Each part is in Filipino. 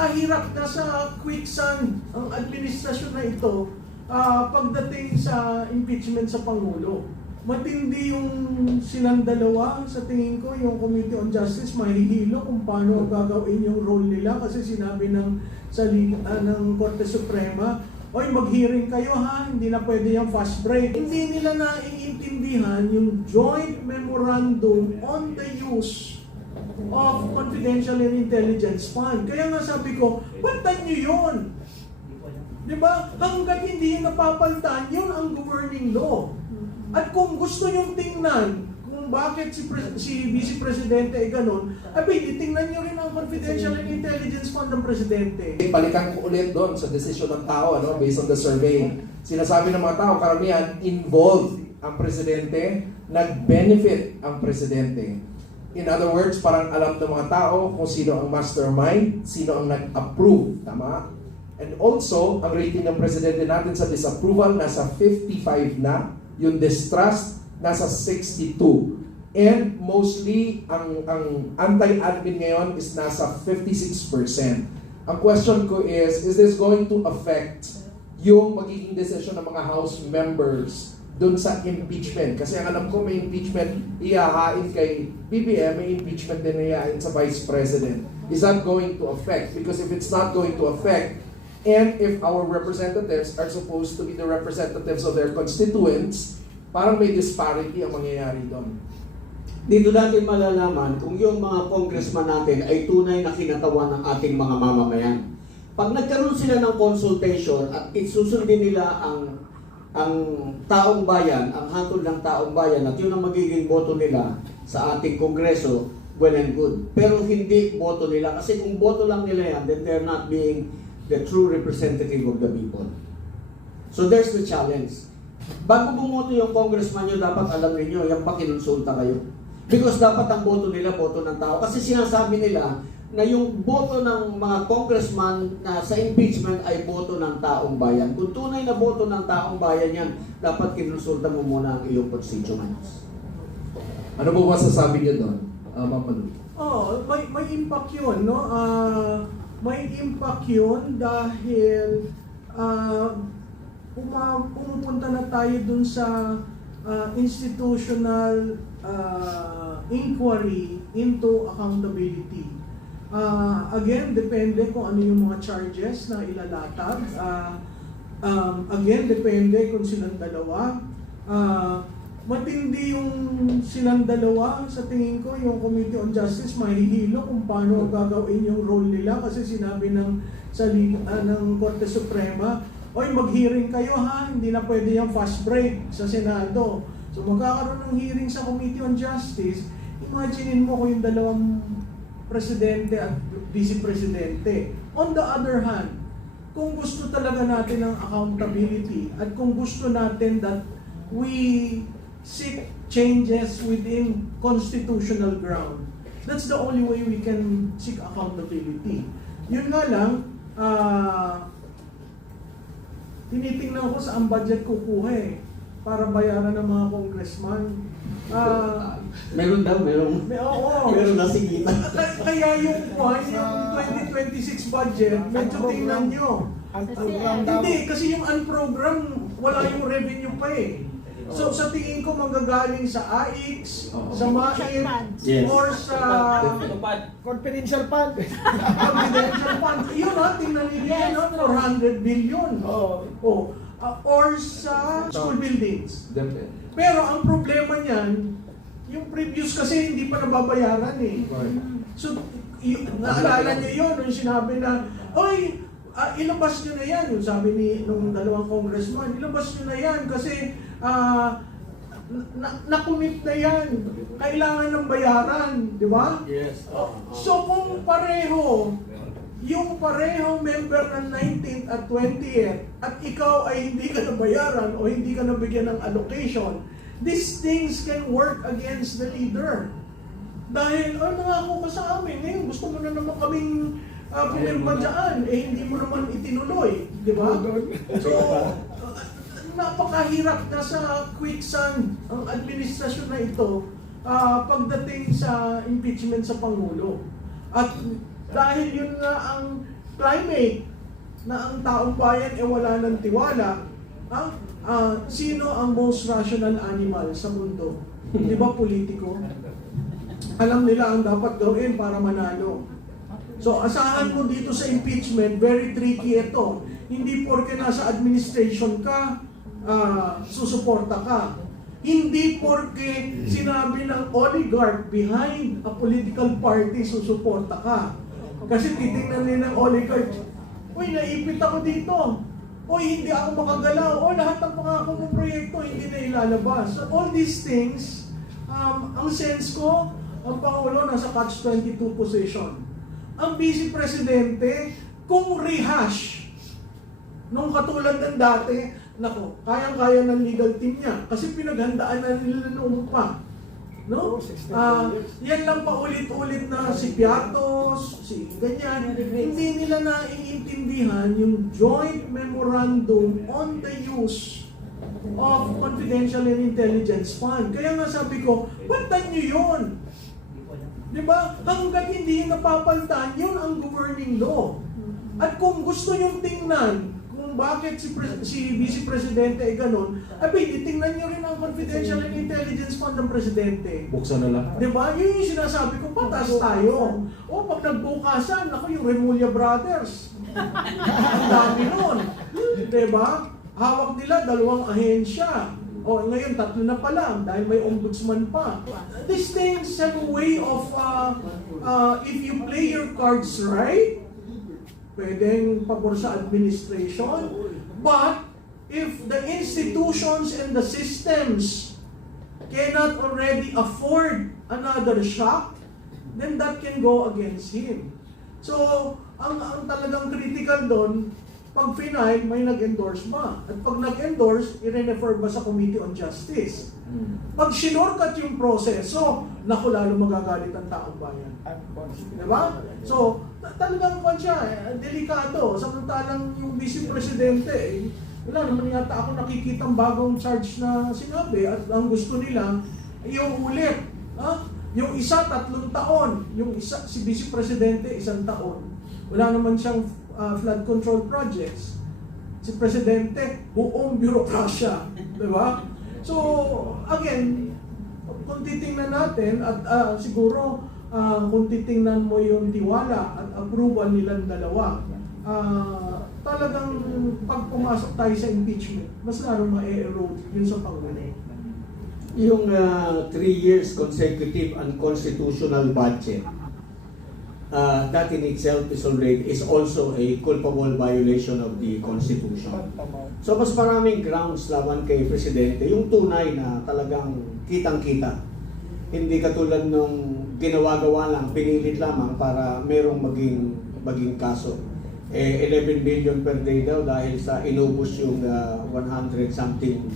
napakahirap na sa quicksand ang administrasyon na ito pagdating sa impeachment sa Pangulo. Matindi yung silang dalawa, sa tingin ko, yung Committee on Justice, mahihilo kung paano gagawin yung role nila kasi sinabi ng Korte Suprema, oy, mag-hearing kayo ha, hindi na pwede yung fast break. Hindi nila naiintindihan yung joint memorandum on the use of confidential and intelligence fund. Kaya nga sabi ko, bantan nyo yun. Diba? Hanggang hindi yung napapalitan, yun ang governing law. At kung gusto nyong tingnan kung bakit si Vice Presidente ay ganun, abay, tingnan nyo rin ang confidential and intelligence fund ng Presidente. Balikan ko ulit doon sa desisyon ng tao, based on the survey. Sinasabi ng mga tao, karamihan, involved ang Presidente, nag-benefit ang Presidente. In other words, parang alam ng mga tao kung sino ang mastermind, sino ang nag-approve, tama? And also, ang rating ng Presidente natin sa disapproval, nasa 55 na. Yung distrust, nasa 62. And mostly, ang anti-admin ngayon is nasa 56%. Ang question ko is this going to affect yung magiging decision ng mga House members dun sa impeachment? Kasi ang alam ko, may impeachment iyahain kay BBM, may impeachment din iyahain sa Vice President. Is that going to affect? Because if it's not going to affect, and if our representatives are supposed to be the representatives of their constituents, parang may disparity ang mangyayari doon. Dito natin malalaman kung yung mga congressman natin ay tunay na kinatawan ng ating mga mamamayan. Pag nagkaroon sila ng consultation at isusundin nila ang taong bayan, ang hatol ng taong bayan, at yun ang magiging boto nila sa ating kongreso, well and good. Pero hindi boto nila. Kasi kung boto lang nila yan, then they're not being the true representative of the people. So there's the challenge. Bago bumoto yung congressman nyo, dapat alam niyo yung pakinonsulta kayo. Because dapat ang boto nila, boto ng tao. Kasi sinasabi nila na yung boto ng mga congressman na sa impeachment ay boto ng taong bayan. Kung tunay na boto ng taong bayan yan, dapat kinonsulta mo muna ang iyong constituents. Ano po masasabi niyo doon, Ma'am Malu? May impact yun, no? May impact yun dahil pumupunta na tayo dun sa institutional inquiry into accountability. Again, depende kung ano yung mga charges na ilalatag. Again, depende kung silang dalawa. Matindi yung silang dalawa, sa tingin ko, yung Committee on Justice, mahihilo kung paano gagawin yung role nila kasi sinabi ng Korte Suprema, oy, mag-hearing kayo ha, hindi na pwede yung fast break sa Senado. So magkakaroon ng hearing sa Committee on Justice, imaginein mo kung yung dalawang Presidente at Vice Presidente. On the other hand, kung gusto talaga natin ng accountability at kung gusto natin that we seek changes within constitutional ground, that's the only way we can seek accountability. Yun nga lang, tinitingnan ko saan budget kukuha para bayaran ng mga congressman. Meron daw, meron. Oo. Meron na sigita. Kaya yung 2026 budget, medyo tingnan nyo. Hindi, kasi yung unprogram, wala yung revenue pa So sa tingin ko manggagaling sa AIX, sa MAIP, yes, or sa confidential fund. confidential fund. Yun tingnan ninyo yan, 400 billion. Or sa school buildings. Pero ang problema niyan, yung previous kasi hindi pa nababayaran So, naalala niyo yun, yung sinabi na, oy, ilabas nyo na yan. Yung sabi nung dalawang congressman, ilabas nyo na yan kasi nakumit na yan. Kailangan ng bayaran, di ba? Yes. So kung pareho, yung pareho member ng 19th at 20th at ikaw ay hindi ka nabayaran o hindi ka nabigyan ng allocation, these things can work against the leader. Dahil, nangako ka sa amin, ngayon gusto mo na naman kaming pumirma dyan, hindi mo naman itinuloy, di ba? So, napakahirap na sa quicksand ang administrasyon na ito pagdating sa impeachment sa Pangulo. At dahil yun nga ang climate na ang taong bayan wala ng tiwala, sino ang most rational animal sa mundo? Di ba politiko? Alam nila ang dapat gawin para manalo. So asahan mo dito sa impeachment, very tricky ito. Hindi porke nasa administration ka, susuporta ka. Hindi porke sinabi ng oligarch behind a political party, susuporta ka. Kasi titingnan nila ng oligarch, uy, naipit ako dito. Uy, hindi ako makagalaw. O, lahat ng pangako ng proyekto, hindi na ilalabas. So, all these things, ang sense ko, ang Pangulo nasa catch-22 position. Ang Vice Presidente, kung rehash, nung katulad ng dati, nako, kayang-kaya ng legal team niya. Kasi pinaghandaan na nila noong pa. No? Yan lang paulit-ulit na si Piatos, si ganyan. Hindi nila naiintindihan yung joint memorandum on the use of confidential and intelligence fund. Kaya nga sabi ko, pantan nyo yun. Diba? Hanggat hindi yun napapalitan, yun ang governing law. At kung gusto nyong tingnan kung bakit si Vice Presidente ay ganun, titingnan nyo rin ang confidential and intelligence fund ng Presidente. Buksan na lang. Diba? Yun yung sinasabi ko, patas tayo. O pag nagbukasan, ako yung Remulla Brothers. Ang dami nun. Diba? Hawak nila 2 ahensya. O ngayon, 3 na pa lang dahil may ombudsman pa. These things have a way of, if you play your cards right, pwedeng pabor sa administration. But if the institutions and the systems cannot already afford another shock, then that can go against him. So, ang talagang critical doon, pag final, may nag-endorse ba? At pag nag-endorse, i-refer ba sa Committee on Justice? Pag sinorkat yung proseso, naku, lalo magagalit ang taong bayan. Diba? So, talagang delikado. Samantalang yung Vice Presidente, wala naman yata ako nakikitang bagong charge na sinabi. At ang gusto nila, yung ulit. Yung isa, 3 taon. Yung isa, si Vice Presidente, 1 taon. Wala naman siyang flood control projects. Si Presidente, buong bürokrasya. Diba? So, again, kung titingnan natin, at siguro, kung titingnan mo yung tiwala at approval nilang dalawa, talagang pag pumasok tayo sa impeachment, mas larong ma-erode yun sa Pangulo. Yung 3 years consecutive unconstitutional budget, that in itself is also a culpable violation of the Constitution. So mas maraming grounds laban kay Presidente, yung tunay na talagang kitang-kita. Hindi katulad nung ginawa-gawa lang, pinilit lamang para merong maging kaso. 11 billion per day daw dahil sa inubos yung 100 something.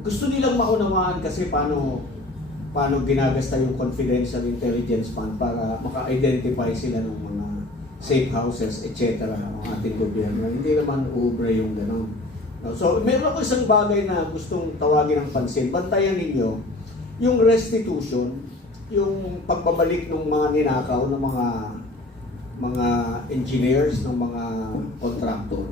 Gusto nilang maunawaan kasi paano ginagasta yung confidential intelligence fund para maka-identify sila ng mga safe houses, etc. ng ating gobyerno. Hindi naman ubre yung gano'n. So, meron ako isang bagay na gustong tawagin ng pansin. Bantayan ninyo yung restitution, yung pagbabalik ng mga ninakaw ng mga engineers, ng mga contractor.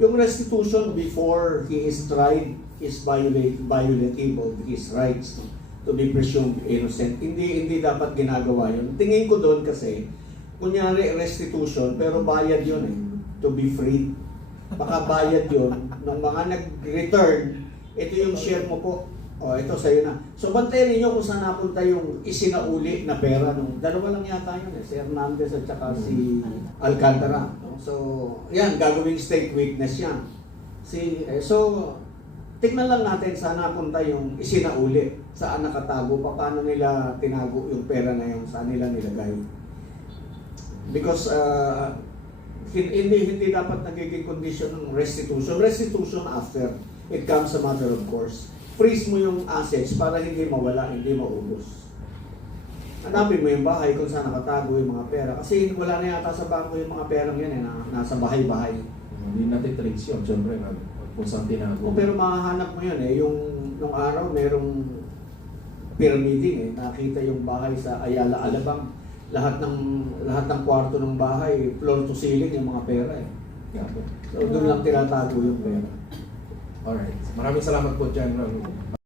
Yung restitution before he is tried is violative of his rights to be presumed innocent. Hindi dapat ginagawa yun. Tingin ko doon kasi, kunyari restitution, pero bayad yun to be free. Baka bayad yun, ng mga nag-return, ito yung share mo po, ito sa'yo na. So bantayan ninyo kung saan napunta yung isinauli na pera nung dalawa lang yata yun, si Hernandez at saka si Alcantara. So, yan, gagawing state witness yan. So, tignan lang natin saan napunta yung isinauli, saan nakatago, paano nila tinago yung pera na yun, saan nila nilagay. Because hindi dapat nagiging condition ng restitution. Restitution after, it comes a matter of course. Freeze mo yung assets para hindi mawala, hindi maubos. Hanapin mo yung bahay kung saan nakatago yung mga pera. Kasi wala na yata sa bangko yung mga perang yan na nasa bahay-bahay. Hindi natin trace yun, syempre kung saan tinago. Pero mahahanap mo yun yung nung araw merong pyramiding nakita yung bahay sa Ayala, Alabang. lahat ng kwarto ng bahay, floor to ceiling yung mga pera eh. So doon lang tinatago yung pera. Alright. Maraming salamat po dyan.